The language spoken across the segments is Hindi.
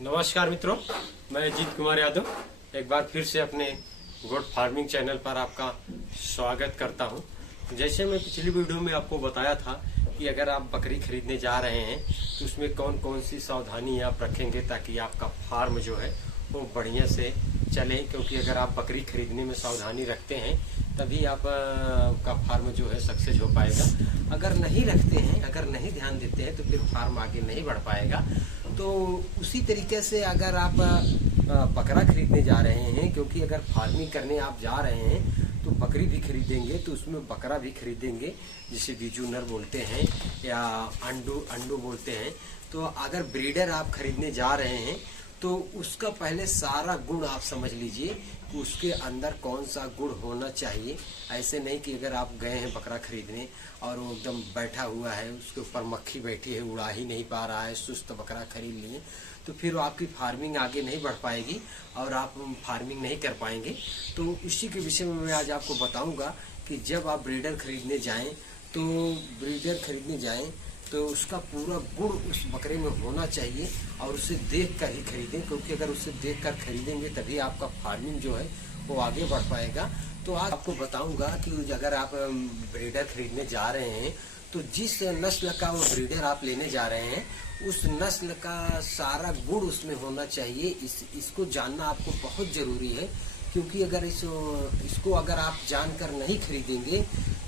नमस्कार मित्रों, मैं जीत कुमार यादव एक बार फिर से अपने गोट फार्मिंग चैनल पर आपका स्वागत करता हूं। जैसे मैं पिछली वीडियो में आपको बताया था कि अगर आप बकरी खरीदने जा रहे हैं तो उसमें कौन कौन सी सावधानी आप रखेंगे ताकि आपका फार्म जो है वो बढ़िया से चले, क्योंकि अगर आप बकरी खरीदने में सावधानी रखते हैं तभी आप का फार्म जो है सक्सेस हो पाएगा। अगर नहीं रखते हैं, अगर नहीं ध्यान देते हैं तो फिर फार्म आगे नहीं बढ़ पाएगा। तो उसी तरीके से अगर आप बकरा खरीदने जा रहे हैं, क्योंकि अगर फार्मिंग करने आप जा रहे हैं तो बकरी भी खरीदेंगे तो उसमें बकरा भी खरीदेंगे, जिसे बीजू नर बोलते हैं या अंडू बोलते हैं। तो अगर ब्रीडर आप खरीदने जा रहे हैं तो उसका पहले सारा गुण आप समझ लीजिए कि उसके अंदर कौन सा गुण होना चाहिए। ऐसे नहीं कि अगर आप गए हैं बकरा खरीदने और वो एकदम बैठा हुआ है, उसके ऊपर मक्खी बैठी है, उड़ा ही नहीं पा रहा है, सुस्त बकरा खरीद लिए तो फिर आपकी फार्मिंग आगे नहीं बढ़ पाएगी और आप फार्मिंग नहीं कर पाएंगे। तो इसी के विषय में मैं आज आपको बताऊंगा कि जब आप ब्रीडर खरीदने जाएं तो उसका पूरा गुण उस बकरे में होना चाहिए और उसे देख कर ही खरीदें, क्योंकि अगर उसे देख कर खरीदेंगे तभी आपका फार्मिंग जो है वो आगे बढ़ पाएगा। तो आज आपको बताऊंगा कि अगर आप ब्रीडर खरीदने जा रहे हैं तो जिस नस्ल का वो ब्रीडर आप लेने जा रहे हैं उस नस्ल का सारा गुण उसमें होना चाहिए। इसको जानना आपको बहुत जरूरी है, क्योंकि अगर इसको अगर आप जानकर नहीं खरीदेंगे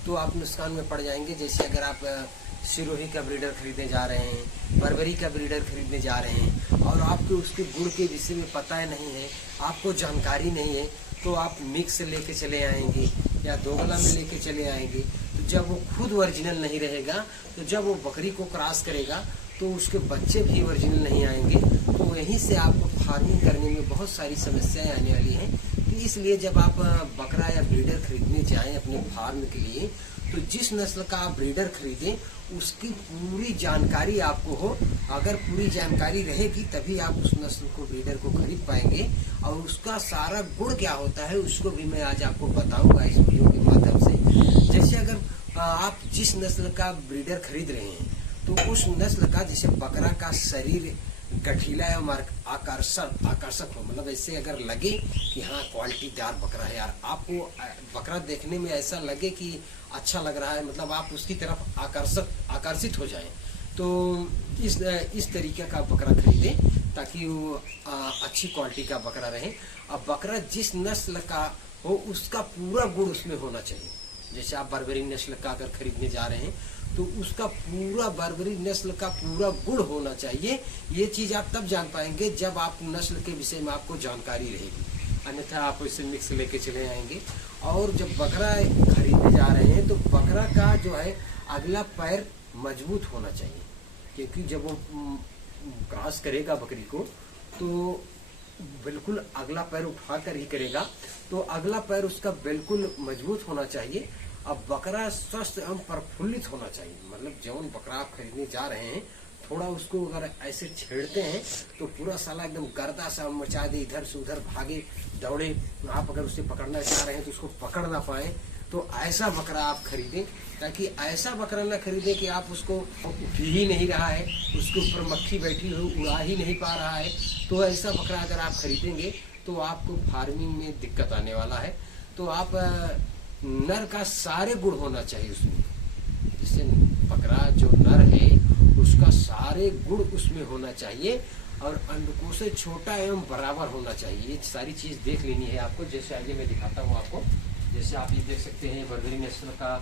तो आप नुकसान में पड़ जाएंगे। जैसे अगर आप सिरोही का ब्रीडर खरीदने जा रहे हैं, बर्बरी का ब्रीडर खरीदने जा रहे हैं और आपको उसके गुण के विषय में पता नहीं है, आपको जानकारी नहीं है, तो आप मिक्स लेके चले आएंगे या दोगला में लेके चले आएंगे। तो जब वो खुद ओरिजिनल नहीं रहेगा तो जब वो बकरी को क्रॉस करेगा तो उसके बच्चे भी ओरिजिनल नहीं आएंगे। तो यहीं से आपको फार्मिंग करने में बहुत सारी समस्याएं आने वाली हैं। तो इसलिए जब आप बकरा या ब्रीडर खरीदने जाएं अपने फार्म के लिए तो जिस नस्ल का आप ब्रीडर खरीदें उसकी पूरी जानकारी आपको हो। अगर पूरी जानकारी रहेगी तभी आप उस नस्ल को ब्रीडर को खरीद पाएंगे और उसका सारा गुण क्या होता है उसको भी मैं आज आपको बताऊंगा इस वीडियो के माध्यम से। जैसे अगर आप जिस नस्ल का ब्रीडर खरीद रहे हैं तो उस नस्ल का, जैसे बकरा का शरीर गठीला या आकर्षक हो, मतलब ऐसे अगर लगे कि हाँ क्वालिटीदार बकरा है यार, आपको बकरा देखने में ऐसा लगे कि अच्छा लग रहा है, मतलब आप उसकी तरफ आकर्षित हो जाएं, तो इस तरीके का बकरा खरीदें ताकि वो अच्छी क्वालिटी का बकरा रहे। अब बकरा जिस नस्ल का हो उसका पूरा गुण उसमें होना चाहिए। जैसे आप बर्बरी नस्ल का अगर खरीदने जा रहे हैं तो उसका पूरा बर्बरी नस्ल का पूरा गुण होना चाहिए। ये चीज आप तब जान पाएंगे जब आप नस्ल के विषय में आपको जानकारी रहेगी, अन्यथा आप इसे मिक्स लेके चले आएंगे। और जब बकरा खरीदने जा रहे हैं तो बकरा का जो है अगला पैर मजबूत होना चाहिए, क्योंकि जब वो क्रॉस करेगा बकरी को तो बिल्कुल अगला पैर उठाकर ही करेगा, तो अगला पैर उसका बिल्कुल मजबूत होना चाहिए। अब बकरा स्वस्थ एवं प्रफुल्लित होना चाहिए, मतलब जौन बकरा आप खरीदने जा रहे हैं थोड़ा उसको अगर ऐसे छेड़ते हैं तो पूरा साला एकदम गर्दा सा मचा दे, इधर से उधर भागे दौड़े। आप अगर उसे पकड़ना चाह रहे हैं तो उसको पकड़ ना पाए, तो ऐसा बकरा आप खरीदें। ताकि ऐसा बकरा ना खरीदें कि आप उसको उठ ही नहीं रहा है, उसके ऊपर मक्खी बैठी हो, उड़ा ही नहीं पा रहा है। तो ऐसा बकरा अगर आप खरीदेंगे तो आपको फार्मिंग में दिक्कत आने वाला है। तो आप नर का सारे गुण होना चाहिए उसमें, जैसे बकरा जो नर है उसका सारे गुण उसमें होना चाहिए और अंडकोश से छोटा एवं बराबर होना चाहिए। ये सारी चीज देख लेनी है आपको। जैसे आइए मैं दिखाता हूँ आपको। जैसे आप ये देख सकते हैं बर्बरी नस्ल का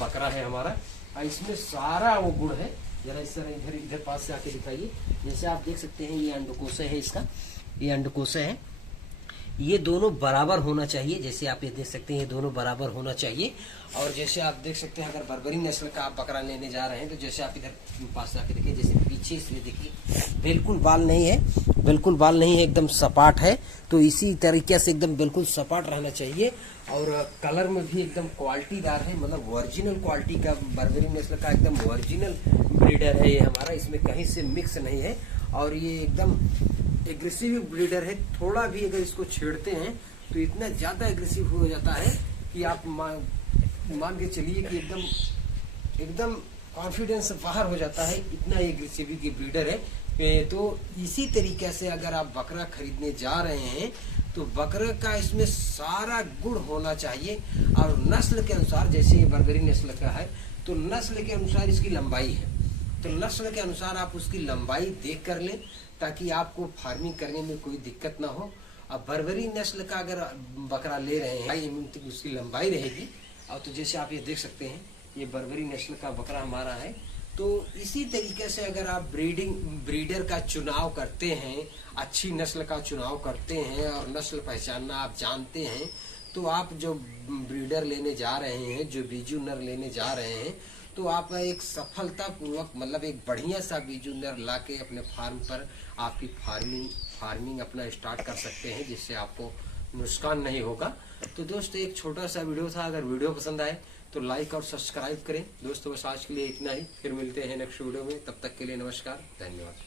बकरा है हमारा, इसमें सारा वो गुण है। जरा इस तरह इधर पास से आके दिखाइए। जैसे आप देख सकते हैं ये अंडकोश है, इसका ये अंडकोश है, ये दोनों बराबर होना चाहिए। जैसे आप ये देख सकते हैं ये दोनों बराबर होना चाहिए। और जैसे आप देख सकते हैं अगर बर्बरी नस्ल का आप बकरा लेने जा रहे हैं तो जैसे आप इधर पास आके देखिए, जैसे पीछे इसमें देखिए बिल्कुल बाल नहीं है, बिल्कुल बाल नहीं है, एकदम सपाट है। तो इसी तरीके से एकदम बिल्कुल सपाट रहना चाहिए और कलर में भी एकदम क्वालिटीदार है, मतलब ओरिजिनल क्वालिटी का बर्बरी नस्ल का एकदम ओरिजिनल ब्रीडर है ये हमारा, इसमें कहीं से मिक्स नहीं है। और ये एकदम एग्रेसिव ब्रीडर है। थोड़ा भी अगर इसको छेड़ते हैं तो इतना ज्यादा एग्रेसिव हो जाता है कि आप मान के चलिए कि एकदम कॉन्फिडेंस बाहर हो जाता है, इतना एग्रेसिव की ब्रीडर है। तो इसी तरीके से अगर आप बकरा खरीदने जा रहे हैं तो बकरे का इसमें सारा गुण होना चाहिए, और नस्ल के अनुसार, जैसे ये बर्बरी नस्ल का है तो नस्ल के अनुसार इसकी लंबाई है, तो नस्ल के अनुसार आप उसकी लंबाई देख कर लें ताकि आपको फार्मिंग करने में कोई दिक्कत ना हो। अब बर्बरी नस्ल का अगर बकरा ले रहे हैं उसकी लंबाई रहेगी। और तो जैसे आप ये देख सकते हैं ये बर्बरी नस्ल का बकरा हमारा है। तो इसी तरीके से अगर आप ब्रीडर का चुनाव करते हैं, अच्छी नस्ल का चुनाव करते हैं और नस्ल पहचानना आप जानते हैं, तो आप जो ब्रीडर लेने जा रहे हैं, जो बीजू नर लेने जा रहे हैं, तो आप एक सफलतापूर्वक मतलब एक बढ़िया सा बीजू नर लाके अपने फार्म पर आपकी फार्मिंग अपना स्टार्ट कर सकते हैं, जिससे आपको नुकसान नहीं होगा। तो दोस्तों एक छोटा सा वीडियो था, अगर वीडियो पसंद आए तो लाइक और सब्सक्राइब करें। दोस्तों बस आज के लिए इतना ही, फिर मिलते हैं नेक्स्ट वीडियो में, तब तक के लिए नमस्कार, धन्यवाद।